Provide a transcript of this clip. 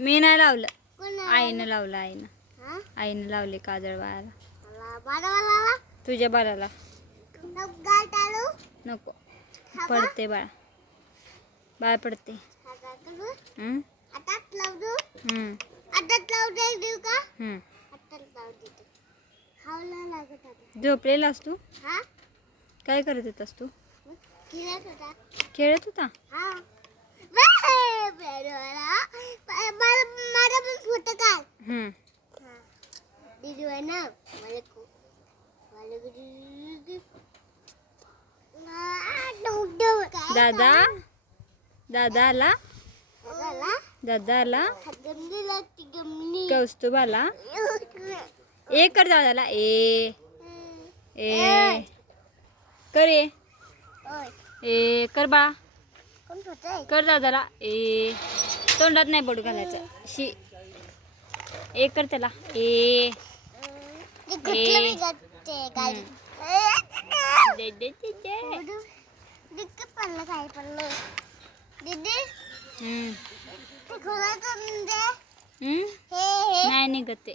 मी नाही लावलं, आईनं लावलं. आईनं लावले काजळ बाळाला. तुझ्या बाळाला नको, पडते बाळा, बाळ पडते. झोपलेलास तू? काय करत होतास तू? खेळत होता. दादा दादा आला, दादा आला, कौस्तुभ आला. ए कर दादाला, ए ए कर, ए कर बा, कर दादाला. ए तोंडात नाही बोट घालायचं. शी, ए कर त्याला. ए नाही निघत ते.